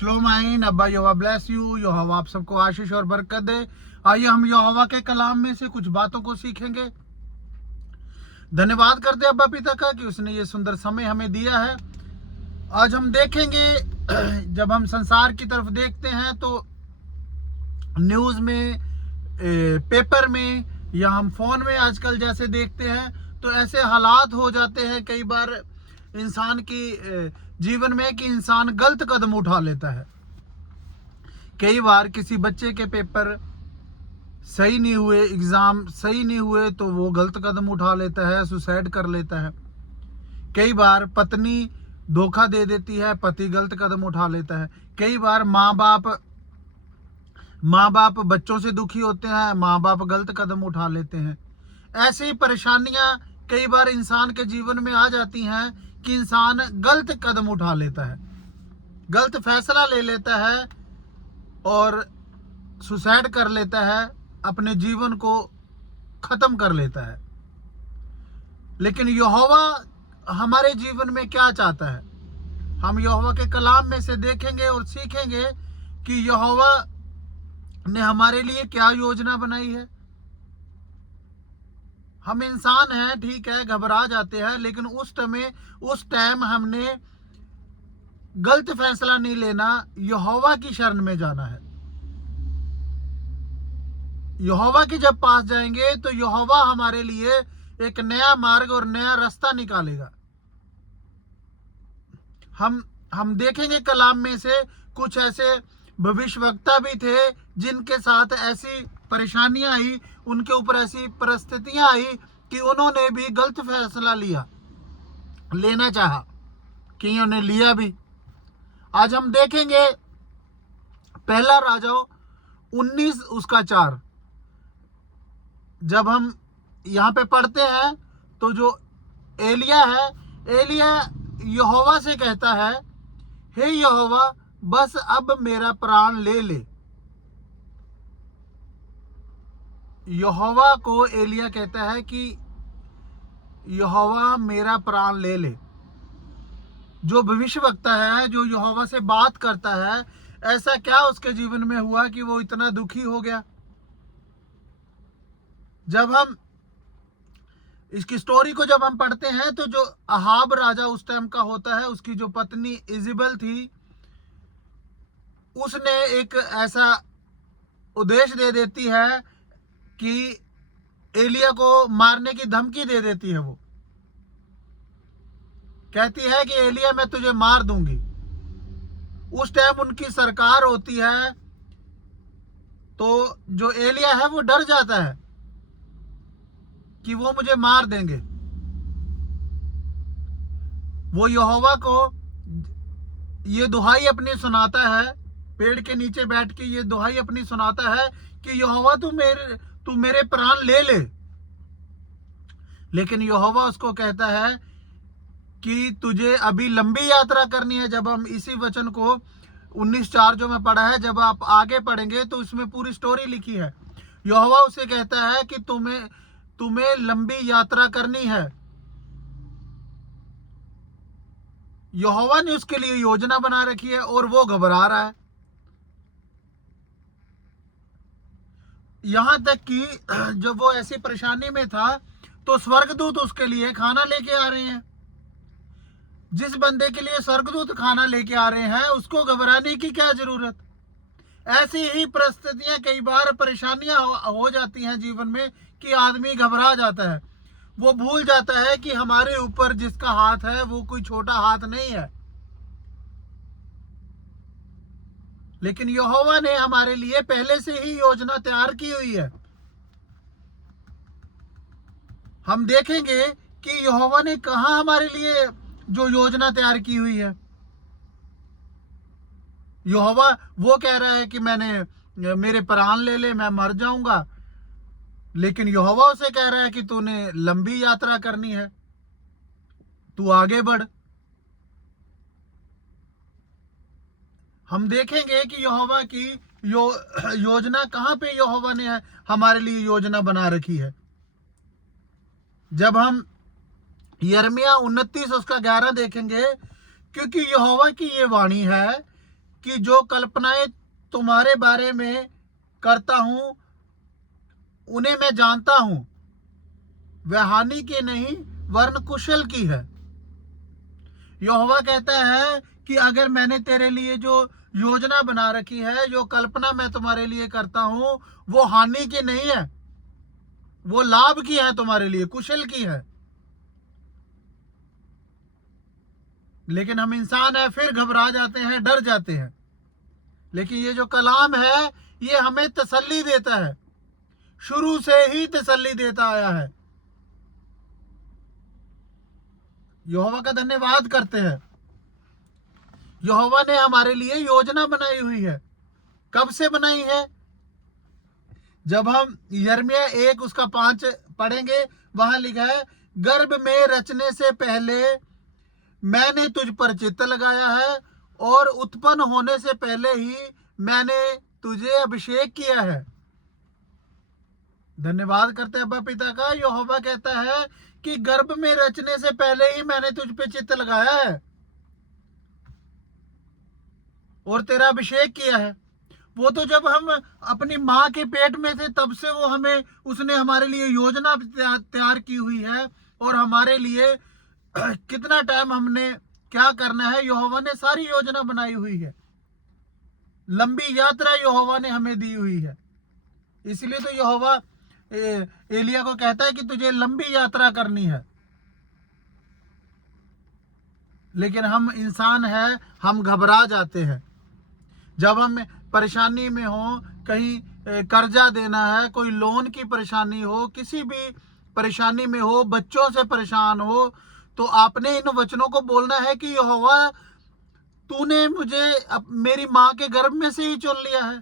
शलोम आइन। अब्बा यहोवा bless you. यहोवा आप सबको आशीष और बरकत दे। आइए हम यहोवा के कलाम में से कुछ बातों को सीखेंगे। धन्यवाद करते अब्बा पिता का कि उसने ये सुंदर समय हमें दिया है। आज हम देखेंगे, जब हम संसार की तरफ देखते हैं तो न्यूज में, पेपर में या हम फोन में आजकल जैसे देखते हैं, तो ऐसे हालात हो जाते हैं कई बार इंसान की जीवन में कि इंसान गलत कदम उठा लेता है। कई बार किसी बच्चे के पेपर सही नहीं हुए, एग्जाम सही नहीं हुए, तो वो गलत कदम उठा लेता है, सुसाइड कर लेता है। कई बार पत्नी धोखा दे देती है, पति गलत कदम उठा लेता है। कई बार माँ बाप बच्चों से दुखी होते हैं, माँ बाप गलत कदम उठा लेते हैं। ऐसी ही परेशानियां कई बार इंसान के जीवन में आ जाती हैं कि इंसान गलत कदम उठा लेता है, गलत फैसला ले लेता है और सुसाइड कर लेता है, अपने जीवन को खत्म कर लेता है। लेकिन यहोवा हमारे जीवन में क्या चाहता है, हम यहोवा के कलाम में से देखेंगे और सीखेंगे कि यहोवा ने हमारे लिए क्या योजना बनाई है। हम इंसान हैं, ठीक है, घबरा जाते हैं, लेकिन उस टाइम हमने गलत फैसला नहीं लेना, यहोवा की शरण में जाना है। यहोवा के जब पास जाएंगे तो यहोवा हमारे लिए एक नया मार्ग और नया रास्ता निकालेगा। हम देखेंगे कलाम में से कुछ ऐसे भविष्यवक्ता भी थे जिनके साथ ऐसी परेशानियां आई, उनके ऊपर ऐसी परिस्थितियां आई कि उन्होंने भी गलत फैसला लेना चाहा, कि उन्होंने लिया भी। आज हम देखेंगे पहला राजा 19 उसका 4। जब हम यहाँ पे पढ़ते हैं तो जो एलिया है, एलिया यहोवा से कहता है, हे यहोवा, बस अब मेरा प्राण ले ले। यहोवा को एलिया कहता है कि यहोवा मेरा प्राण ले ले। जो भविष्यवक्ता है, जो यहोवा से बात करता है, ऐसा क्या उसके जीवन में हुआ कि वो इतना दुखी हो गया। जब हम इसकी स्टोरी को जब हम पढ़ते हैं तो जो अहाब राजा उस टाइम का होता है, उसकी जो पत्नी इजेबल थी, उसने एक ऐसा उद्देश्य दे देती है कि एलिया को मारने की धमकी दे देती है। वो कहती है कि एलिया, मैं तुझे मार दूंगी। उस टाइम उनकी सरकार होती है, तो जो एलिया है वो डर जाता है कि वो मुझे मार देंगे। वो यहोवा को ये दुहाई अपनी सुनाता है, पेड़ के नीचे बैठ के ये दुहाई अपनी सुनाता है कि यहोवा तू मेरे प्राण ले ले। लेकिन यहोवा उसको कहता है कि तुझे अभी लंबी यात्रा करनी है। जब हम इसी वचन को 19:4 जो मैं पढ़ा है, जब आप आगे पढ़ेंगे तो इसमें पूरी स्टोरी लिखी है। यहोवा उसे कहता है कि तुम्हें लंबी यात्रा करनी है। यहोवा ने उसके लिए योजना बना रखी है और वो घबरा रहा है। यहां तक कि जब वो ऐसी परेशानी में था तो स्वर्गदूत उसके लिए खाना लेके आ रहे हैं। जिस बंदे के लिए स्वर्गदूत खाना लेके आ रहे हैं, उसको घबराने की क्या जरूरत। ऐसी ही परिस्थितियां, कई बार परेशानियां हो जाती हैं जीवन में कि आदमी घबरा जाता है। वो भूल जाता है कि हमारे ऊपर जिसका हाथ है वो कोई छोटा हाथ नहीं है। लेकिन यहोवा ने हमारे लिए पहले से ही योजना तैयार की हुई है। हम देखेंगे कि यहोवा ने कहा हमारे लिए जो योजना तैयार की हुई है। यहोवा वो कह रहा है कि मेरे प्राण ले ले, मैं मर जाऊंगा। लेकिन यहोवा उसे कह रहा है कि तूने लंबी यात्रा करनी है, तू आगे बढ़। हम देखेंगे कि यहोवा की योजना कहां पे यहोवा ने हमारे लिए योजना बना रखी है। जब हम यिर्मयाह 29 उसका 11 देखेंगे, क्योंकि यहोवा की ये वाणी है कि जो कल्पनाएं तुम्हारे बारे में करता हूं उन्हें मैं जानता हूं, वह हानि की नहीं वरन कुशल की है। यहोवा कहता है कि अगर मैंने तेरे लिए जो योजना बना रखी है, जो कल्पना मैं तुम्हारे लिए करता हूं, वो हानि की नहीं है, वो लाभ की है, तुम्हारे लिए कुशल की है। लेकिन हम इंसान है, फिर घबरा जाते हैं, डर जाते हैं। लेकिन ये जो कलाम है ये हमें तसल्ली देता है, शुरू से ही तसल्ली देता आया है। यहोवा का धन्यवाद करते हैं। यहोवा ने हमारे लिए योजना बनाई हुई है। कब से बनाई है? जब हम यिर्मयाह 1 उसका 5 पढ़ेंगे, वहां लिखा है, गर्भ में रचने से पहले मैंने तुझ पर चित्त लगाया है और उत्पन्न होने से पहले ही मैंने तुझे अभिषेक किया है। धन्यवाद करते हैं अब्बा पिता का। यहोवा कहता है कि गर्भ में रचने से पहले ही मैंने तुझ पे चित्त लगाया है और तेरा अभिषेक किया है। वो तो जब हम अपनी माँ के पेट में थे तब से वो हमें, उसने हमारे लिए योजना तैयार की हुई है और हमारे लिए कितना टाइम हमने क्या करना है, यहोवा ने सारी योजना बनाई हुई है। लंबी यात्रा यहोवा ने हमें दी हुई है। इसलिए तो यहोवा एलिया को कहता है कि तुझे लंबी यात्रा करनी है। लेकिन हम इंसान हैं, हम घबरा जाते हैं। जब हम परेशानी में हो, कहीं कर्जा देना है, कोई लोन की परेशानी हो, किसी भी परेशानी में हो, बच्चों से परेशान हो, तो आपने इन वचनों को बोलना है कि यहोवा तूने मुझे मेरी माँ के गर्भ में से ही चुन लिया है,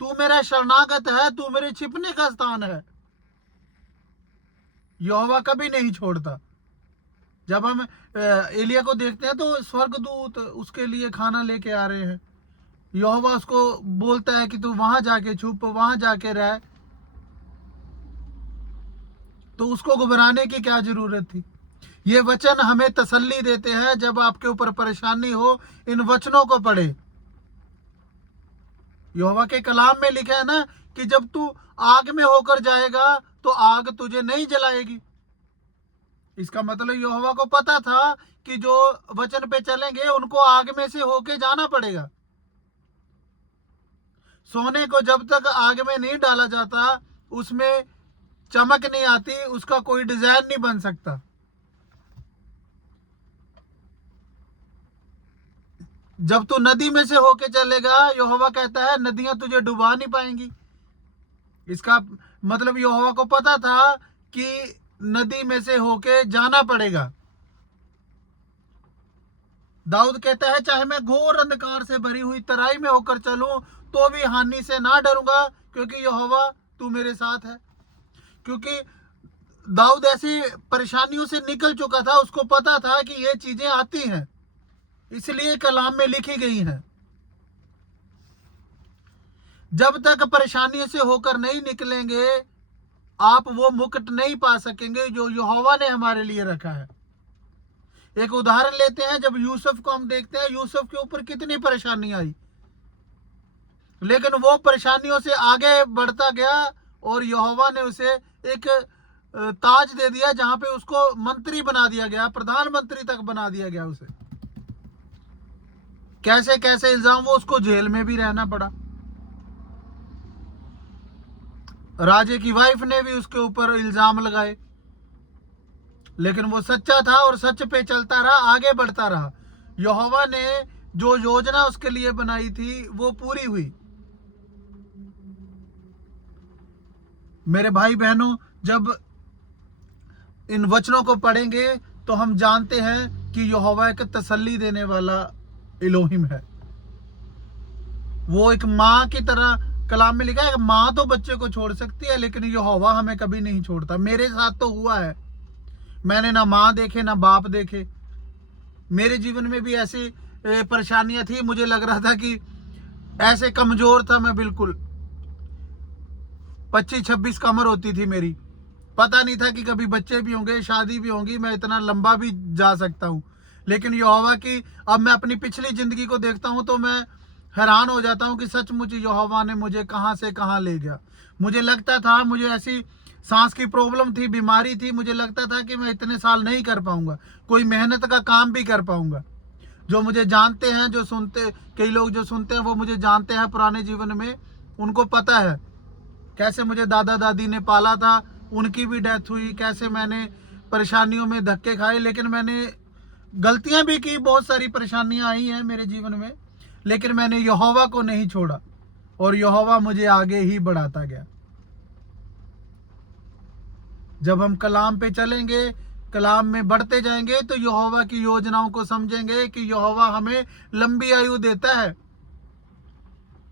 तू मेरा शरणागत है, तू मेरे छिपने का स्थान है। यहोवा कभी नहीं छोड़ता। जब हम एलिया को देखते हैं तो स्वर्गदूत उसके लिए खाना लेके आ रहे हैं। यहोवा उसको बोलता है कि तू वहां जाके छुप, वहां जाके रह। तो उसको घबराने की क्या जरूरत थी? ये वचन हमें तसल्ली देते हैं। जब आपके ऊपर परेशानी हो, इन वचनों को पढ़े। यहोवा के कलाम में लिखा है ना कि जब तू आग में होकर जाएगा तो आग तुझे नहीं जलाएगी। इसका मतलब यहोवा को पता था कि जो वचन पे चलेंगे उनको आग में से होके जाना पड़ेगा। सोने को जब तक आग में नहीं डाला जाता उसमें चमक नहीं आती, उसका कोई डिजाइन नहीं बन सकता। जब तू नदी में से होके चलेगा, यहोवा कहता है नदियां तुझे डुबा नहीं पाएंगी। इसका मतलब यहोवा को पता था कि नदी में से होके जाना पड़ेगा। दाऊद कहता है, चाहे मैं घोर अंधकार से भरी हुई तराई में होकर चलूं तो भी हानि से ना डरूंगा, क्योंकि यहोवा तू मेरे साथ है। क्योंकि दाऊद ऐसी परेशानियों से निकल चुका था, उसको पता था कि ये चीजें आती हैं, इसलिए कलाम में लिखी गई हैं। जब तक परेशानी से होकर नहीं निकलेंगे, आप वो मुकुट नहीं पा सकेंगे जो यहोवा ने हमारे लिए रखा है। एक उदाहरण लेते हैं। जब यूसुफ को हम देखते हैं, यूसुफ के ऊपर कितनी परेशानी आई, लेकिन वो परेशानियों से आगे बढ़ता गया और यहोवा ने उसे एक ताज दे दिया, जहां पे उसको मंत्री बना दिया गया, प्रधानमंत्री तक बना दिया गया उसे। कैसे कैसे इल्जाम, वो उसको जेल में भी रहना पड़ा। राजे की वाइफ ने भी उसके ऊपर इल्जाम लगाए, लेकिन वो सच्चा था और सच पे चलता रहा, आगे बढ़ता रहा। यहोवा ने जो योजना उसके लिए बनाई थी वो पूरी हुई। मेरे भाई बहनों, जब इन वचनों को पढ़ेंगे तो हम जानते हैं कि यहोवा एक तसल्ली देने वाला इलोहिम है। वो एक माँ की तरह, कलाम में लिखा है, माँ तो बच्चे को छोड़ सकती है लेकिन यहोवा हमें कभी नहीं छोड़ता। मेरे साथ तो हुआ है, मैंने ना माँ देखे ना बाप देखे। मेरे जीवन में भी ऐसी परेशानियां थी। मुझे लग रहा था कि ऐसे कमजोर था मैं, बिल्कुल 25-26 कमर होती थी मेरी। पता नहीं था कि कभी बच्चे भी होंगे, शादी भी होंगी, मैं इतना लंबा भी जा सकता हूँ। लेकिन यहोवा की, अब मैं अपनी पिछली जिंदगी को देखता हूं तो मैं हैरान हो जाता हूं कि सचमुच यहोवा ने मुझे कहां से कहां ले गया। मुझे लगता था, मुझे ऐसी सांस की प्रॉब्लम थी, बीमारी थी, मुझे लगता था कि मैं इतने साल नहीं कर पाऊंगा, कोई मेहनत का काम भी कर पाऊंगा। जो मुझे जानते हैं, जो सुनते, कई लोग जो सुनते हैं वो मुझे जानते हैं पुराने जीवन में, उनको पता है कैसे मुझे दादा दादी ने पाला था, उनकी भी डेथ हुई, कैसे मैंने परेशानियों में धक्के खाए, लेकिन मैंने गलतियां भी की, बहुत सारी परेशानियां आई हैं मेरे जीवन में, लेकिन मैंने यहोवा को नहीं छोड़ा और यहोवा मुझे आगे ही बढ़ाता गया। जब हम कलाम पे चलेंगे, कलाम में बढ़ते जाएंगे, तो यहोवा की योजनाओं को समझेंगे कि यहोवा हमें लंबी आयु देता है।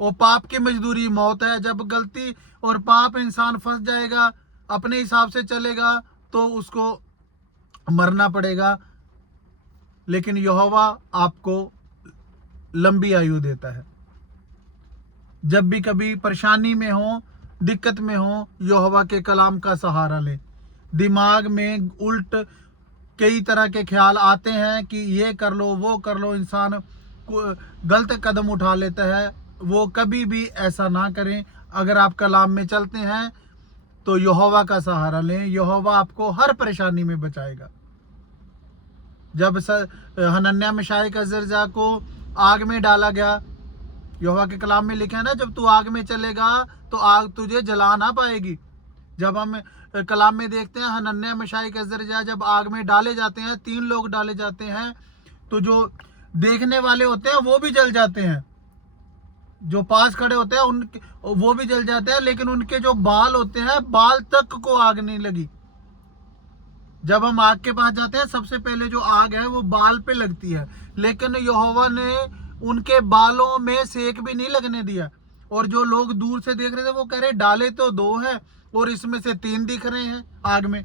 वो पाप की मजदूरी मौत है। जब गलती और पाप इंसान फंस जाएगा, अपने हिसाब से चलेगा, तो उसको मरना पड़ेगा। लेकिन यहोवा आपको लंबी आयु देता है। जब भी कभी परेशानी में हो, दिक्कत में हो, यहोवा के कलाम का सहारा ले। दिमाग में उल्ट कई तरह के ख्याल आते हैं कि ये कर लो, वो कर लो, इंसान गलत कदम उठा लेता है। वो कभी भी ऐसा ना करें। अगर आप कलाम में चलते हैं तो यहोवा का सहारा लें, यहोवा आपको हर परेशानी में बचाएगा। जब हनन्याह मिशाएल अज़रिया को आग में डाला गया, यहोवा के कलाम में लिखा है ना, जब तू आग में चलेगा तो आग तुझे जला ना पाएगी। जब हम कलाम में देखते हैं हनन्याह मिशाएल अज़रिया जब आग में डाले जाते हैं, 3 लोग डाले जाते हैं, तो जो देखने वाले होते हैं वो भी जल जाते हैं, जो पास खड़े होते हैं उनके वो भी जल जाते हैं, लेकिन उनके जो बाल होते हैं, बाल तक को आग नहीं लगी। जब हम आग के पास जाते हैं, सबसे पहले जो आग है वो बाल पे लगती है, लेकिन यहोवा ने उनके बालों में सेक भी नहीं लगने दिया। और जो लोग दूर से देख रहे थे वो कह रहे डाले तो 2 हैं और इसमें से 3 दिख रहे हैं आग में।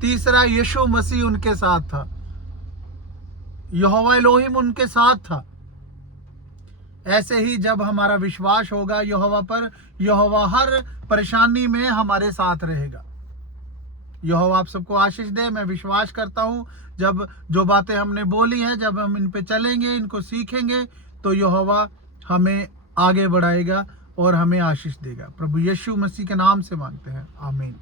तीसरा यीशु मसीह उनके साथ था, यहोवा एलोहिम उनके साथ था। ऐसे ही जब हमारा विश्वास होगा यहोवा पर, यहोवा हर परेशानी में हमारे साथ रहेगा। यहोवा आप सबको आशीष दे। मैं विश्वास करता हूं जब जो बातें हमने बोली हैं, जब हम इन पे चलेंगे, इनको सीखेंगे, तो यहोवा हमें आगे बढ़ाएगा और हमें आशीष देगा। प्रभु यीशु मसीह के नाम से मांगते हैं, आमीन।